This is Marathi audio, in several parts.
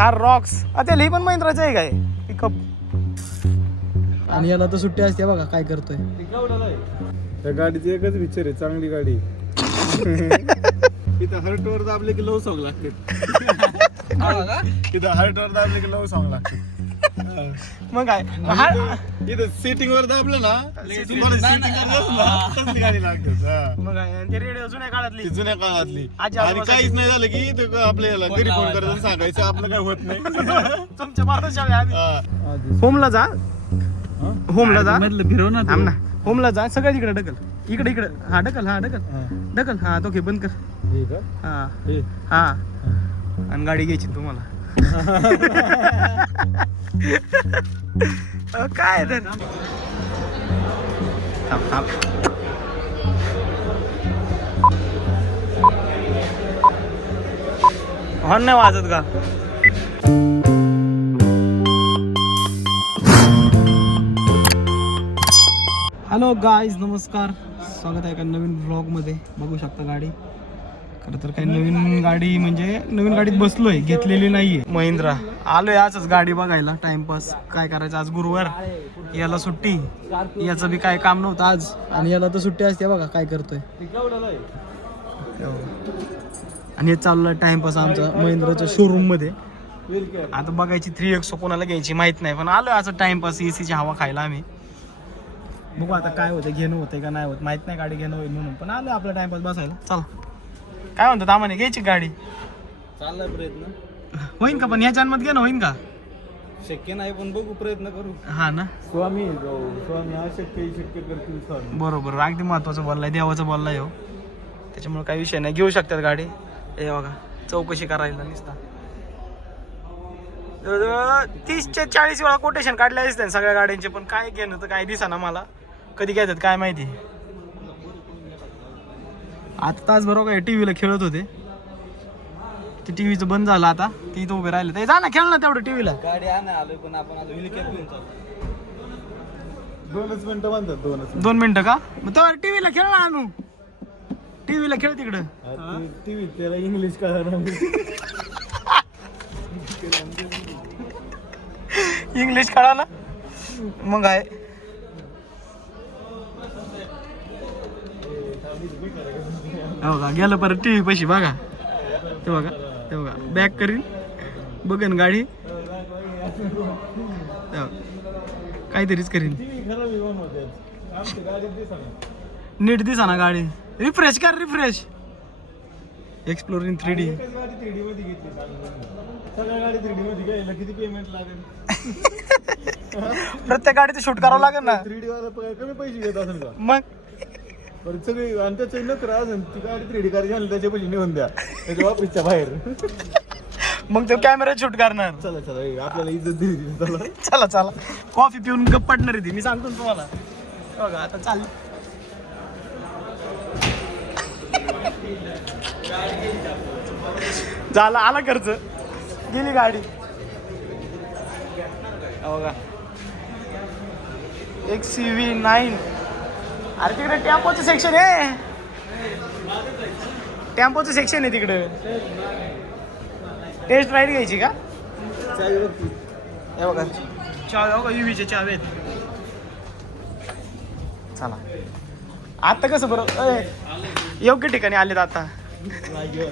थार रॉक्स आता हे पण महिंद्राचं आहे काय पिकअप. आणि याला तर सुट्टी असते बघा काय करतोय. त्या गाडीची एकच विचार आहे, चांगली गाडी इथं हर्टवर दाबले की लव सॉंग लागते. इथं हर्टवर दाबले की लव सॉंग लागते. मग काय इथं सेटिंग वर दाबलं ना तसली गाडी लागते. मग काय ते रेडिओ जुन्या काळातली जुन्या काळातली. आजी आणि काहीच नाही झालं की इथं आपल्याला घरी फोन करायचं सांगायचं आपलं काय होत नाही. तुमच्या बाबा होमला जा, होमला जा फिरव ना थांब ना. होमला जा सगळं इकडे ढकल, इकडे इकडे. हा ढकल, हा ढकल ढकल. हा तो घे बंद कर. हा हा आणि गाडी घ्यायची तुम्हाला. काय तर थांब थांब. हॉर्न नाही वाजत का? हॅलो गाईज, नमस्कार, स्वागत आहे एका नवीन व्लॉगमध्ये. बघू शकता गाडी. खरं तर काही नवीन गाडी म्हणजे नवीन गाडीत बसलोय, घेतलेली नाहीये. महिंद्रा आलोय आजच गाडी बघायला, टाइमपास काय करायचं. आज गुरुवार, याला सुट्टी, याचं बी काय काम नव्हतं आज. आणि याला तर सुट्टी असते बघा काय करतोय. आणि हे चाललंय टाइमपास आमचा महिंद्राच्या शोरूम मध्ये. आता बघायची 3XO कोणाला घ्यायची माहित नाही, पण आलोय आज टाइमपास एसीची हवा खायला आम्ही. बघू आता काय होतं, घेणं होतंय का नाही होत माहित नाही. गाडी घेणं होईल म्हणून, पण आलं आपला टाइमपास बसायला. चला काय म्हणतात आम्हाला, घ्यायची गाडी? चाललाय प्रयत्न, होईन का? पण ह्या जन्मात घेणं होईन का? शक्य नाही पण बघू, प्रयत्न करू. हा ना, स्वामी अशक्य शक्य करतील स्वामी. बरोबर, अगदी महत्वाचं बोललाय, देवाचं बोललाय हो. त्याच्यामुळे काही विषय नाही, घेऊ शकतात गाडी. हे बघा चौकशी करायला नुसता 30 ते 40 वेळा कोटेशन काढले असते सगळ्या गाड्यांचे, पण काय घेणं तर काय दिसा मला. कधी घेतात काय माहिती. आता तास बरोबर काय टीव्हीला खेळत होते, ते टीव्हीचं बंद झालं आता. ती इथं उभे राहिले. ते जा ना, खेळ ना तेवढं टीव्हीला. गाडी आणा आलोय पण आपण आता हेलिकॉप्टर घेऊन चाललो. 2 मिनिटं म्हणतात. 2 मिनिटं का? मग तर टीव्हीला खेळ ना, आणू टीव्हीला खेळ तिकडं. टीव्ही त्याला इंग्लिश कळणार. इंग्लिश कळा ना मग आहे. हो का, गेलं परत टीव्ही पैसे बघा. ते बघा, ते बघा बॅक करीन, बघन गाडी काहीतरीच करीन. नीट दिसा ना गाडी. रिफ्रेश कर, रिफ्रेश. Exploring 3D. किती पेमेंट लागेल? प्रत्येक गाडीचं शूट करावं लागेल ना. 3D वाला कमी पैसे घेत असेल का? मग सगळी आणि त्याच्या नकर असेल ती गाडी 3D कार झाली त्याच्या पैसे नेऊन द्या त्याच्या ऑफिसच्या बाहेर. मग तो कॅमेरा शूट करणार. चला चला, आपल्याला इज्जत दिली. चला चला चला, कॉफी पिऊन गप्प पडणार आहे ती, मी सांगतो तुम्हाला. बघा आता चाल. झाला, आला खर्च, गेली गाडी. बघा XCV9. अरे तिकडे टेम्पोचं सेक्शन आहे, टेम्पोचं सेक्शन आहे तिकडे. टेस्ट राईड घ्यायची का? हे बघा चावे, बघा UVचे चावे आहेत. चला आता कसं बरं योग्य ठिकाणी आलेत आता,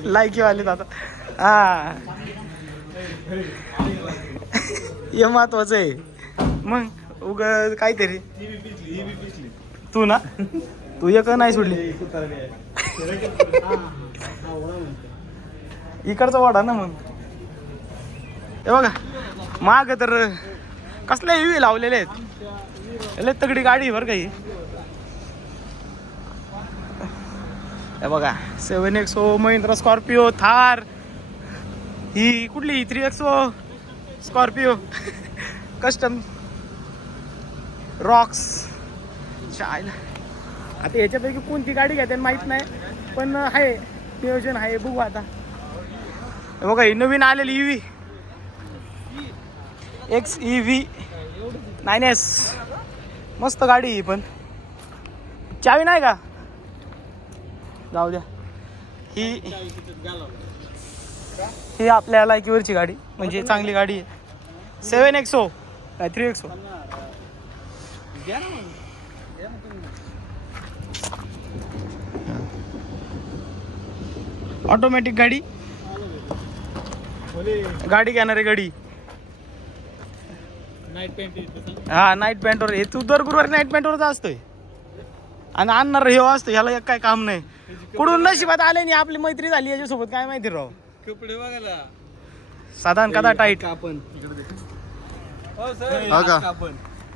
लायकी आलेत आता. हा हे महत्वाचं आहे. मग उग काहीतरी तू ना, तू एक नाही सोडली. इकडचा वाडा ना. मग हे बघा माग तर कसले UV लावलेले आहेत. लय तगडी गाडी बरं काही. हे बघा 7XO, महिंद्रा स्कॉर्पिओ, थार. ही कुठली 3XO, स्कॉर्पिओ, कस्टम, रॉक्स. चायला आता याच्यापैकी कोणती गाडी घ्यायची माहित नाही, पण आहे नियोजन आहे, बघू आता. बघा ही नवीन आलेली EV XEV9S, मस्त गाडी ही. पण चावी नाही का? जाऊ द्या. ही ही आपल्या लायकीवरची गाडी म्हणजे चांगली गाडी आहे 7XO नाही 3XO. ऑटोमॅटिक गाडी गाडी घेणारी गाडी. हा नाईट पॅन्टवर हे तू दर गुरुवारी नाईट पॅन्टवरच असतोय आणि आणणार हे असतो ह्याला एक काय काम नाही. कुठून नशिबात आले नाही आपली मैत्री झाली याच्यासोबत काय माहिती राव. कपडे बघायला साधारण कदा टाईट. आपण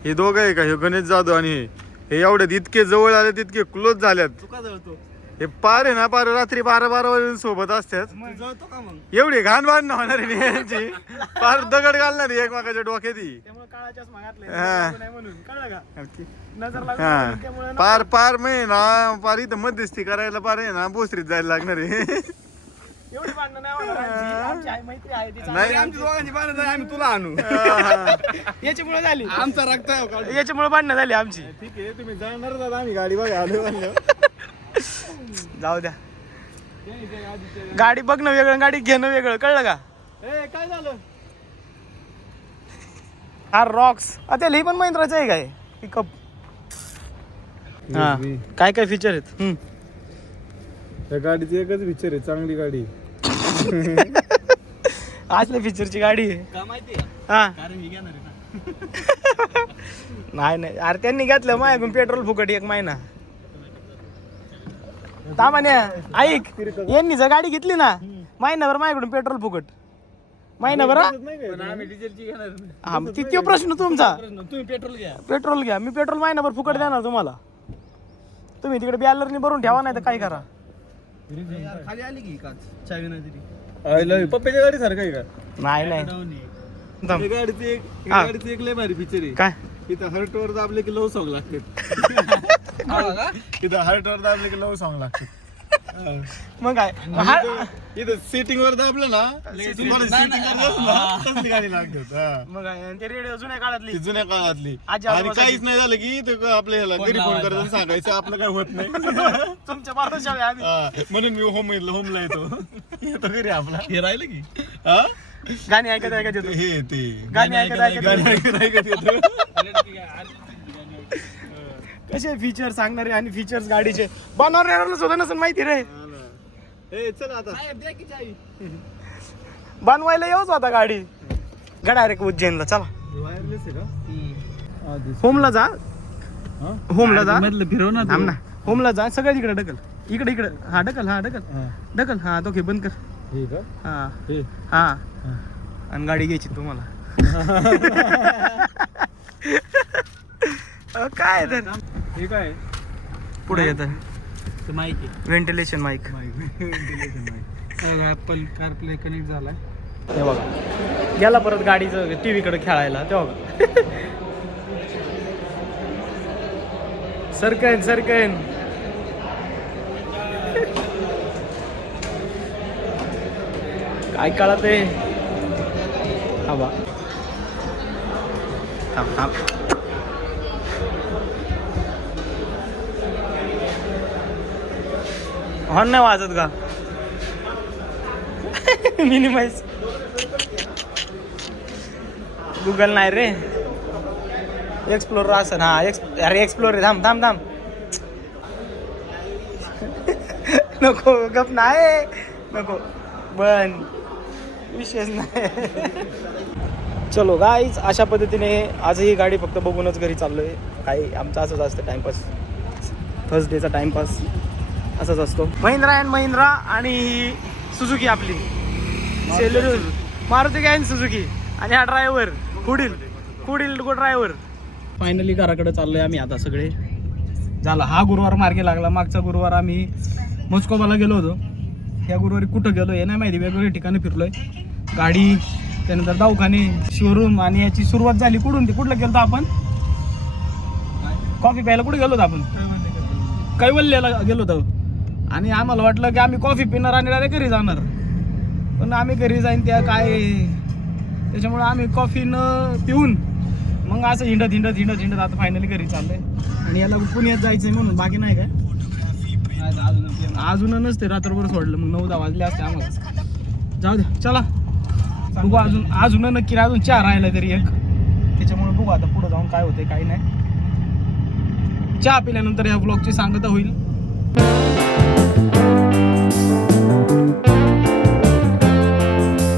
हे दोघं आहे का? हे गणेश जाधव आणि हे एवढ्यात इतके जवळ आले तितके क्लोज झाल्यात. तू का जळतो? हे पार आहे ना पार रात्री 12-12 वाजून सोबत असतात. जळतो का मग? एवढी घाण बांधणं होणार आहे ना यांची. पार दगड घालणार आहे एकमेकाच्या डोक्यात ही. त्यामुळे काळाच्याच मागातले हा. नाही म्हणून कळलं का नजर लागली हा म्हणून त्यामुळे ना- पार पार मी ना पार इथं मध्यस्थी करायला पार आहे ना बोसरीत जायला लागणार आहे. एवढी भांडणं नाही होणार आमची. आमची आई मैत्री आहे ती नाही. चांगली. आमची दोघांची बांधत आहे, आम्ही तुला आणू. याच्यामुळे झाली आमचा रक्त आहे हो काढून. याच्यामुळे भांडणं झाली आमची. ठीक आहे तुम्ही जाणार दादा आम्ही गाडी बघा आलो जाऊ द्या गाडी बघणं वेगळं गाडी घेणं वेगळं कळलं का. ए काय झालं? हा रॉक्स आता ही पण महिंद्राचं आहे काय पिकअप. हा काय काय फीचर आहेत. त्या गाडीची एकच विचार आहे चांगली गाडी. असल्या फीचरची गाडी आहे का माहिती हा. कारण मी घेणार आहे ना. नाही नाही अरे त्यांनी घेतलं माझ्याकडून पेट्रोल फुकट 1 महिना. तामान्या ऐक यांनी जर गाडी घेतली ना महिनाभर माझ्याकडून पेट्रोल फुकट महिनाभर. हा? पण आम्ही डिझेलची घेणार नाही. हा मग तो प्रश्न तुमचा. तुम्ही पेट्रोल घ्या. पेट्रोल घ्या मी पेट्रोल महिनाभर फुकट देणार तुम्हाला. तुम्ही तिकडे बॅलरनी भरून ठेवा नाही तर काय करा. खाली आली की काच चावी नाही तरी. पप्पाच्या गाडी सारखं आहे का? नाही नाही थांब. गाडीची एक हा. गाडीची एक लय भारी पिक्चर आहे. काय इथं हर्ट वर दाबले की लव सॉंग लागते. इथं हर्ट वर दाबले की लव सॉंग लागते. मग काय हा- इथं सीटिंग वर दाबलं ना तुम्हाला सीटिंग वर बसलं ना, तसली गाडी लागते. हा. मग काय आणि ते रेडिओ जुन्या काळातली ती जुन्या काळातली. आजी आणि आजोबासाठी. काहीच नाही झालं की ते आपल्या ह्याला घरी फोन करायचं सांगायचं आपलं काय होत नाही. तुमच्या बाजूच्या वेळी आम्ही हा, म्हणून मी होमला येतो घरी आपला हे राहिलं की हा? गाणी ऐकत ऐकत येतो. हे ते गाणी ऐकत ऐकत गाणी ऐकत येतो. कसे फीचर सांगणारे आणि फीचर्स गाडीचे बनवणाऱ्याला सुद्धा नसेल माहिती रे. ए चल आता बनवायला येऊच होता गाडी डायरेक्ट उज्जैनला चला. वायरलेस आहे का? होमला जा होमला जा मधलं फिरव ना थांब ना होमला जा सगळं इकडे ढकल इकडे इकडे हा ढकल हा ढकल ढकल हा तो घे बंद कर हे का हा हे हा आणि गाडी घ्यायची तुम्हाला. काय तर हे काय पुढे येत mic ventilation mic. Apple CarPlay connect झालाय. हे बघा गेला परत गाडीचं टीव्ही कडे खेळायला ते बघा. सरकन सरकन काय कळत आहे. हा बा थांब थांब हॉर्न नाही वाजत का. मिनिमाइज गुगल नाही रे एक्सप्लोर असं हा अरे एक्सप्लोर रे थांब थांब थांब नको गप नाही नको बन विशेष नाही. चलो गाईज अशा पद्धतीने आजही गाडी फक्त बघूनच घरी चाललोय. काही आमचं असंच असतं टाइमपास फर्स्ट डेचा टाइमपास असाच असतो. महिंद्रा अँड महिंद्रा आणि सुझुकी आपली सेल्युलर मारुती गॅन सुझुकी आणि हा ड्रायव्हर पुढील ड्रायव्हर. फायनली घराकडे चाललोय आम्ही आता सगळे. झाला हा गुरुवार मार्गे लागला. मागचा गुरुवार आम्ही मोस्कोबाला गेलो होतो. ह्या गुरुवारी कुठं गेलो हे नाही माहिती. वेगवेगळ्या ठिकाणी फिरलोय. गाडी त्यानंतर दवाखाने शोरूम आणि याची सुरुवात झाली कुठून ते कुठलं गेलो आपण कॉफी प्यायला कुठे गेलो होतो आपण कैवल्याला गेलो होतो. आणि आम्हाला वाटलं की आम्ही कॉफी पिणार आणि डायरेक्ट घरी जाणार. पण आम्ही घरी जाईन त्या काय त्याच्यामुळे आम्ही कॉफी न पिऊन मग असं हिंडत आता फायनली घरी चाललोय. आणि याला पुण्यात जायचंय म्हणून बाकी नाही काय अजून नसते. रात्रभर सोडलं मग 9-10 वाजले असते आम्हाला. जाऊ द्या चला बघू अजून नक्की नाही, अजून 4 राहिला तरी एक, त्याच्यामुळे बघू आता पुढे जाऊन काय होते काही नाही. चहा पिल्यानंतर या ब्लॉगची सांगता होईल.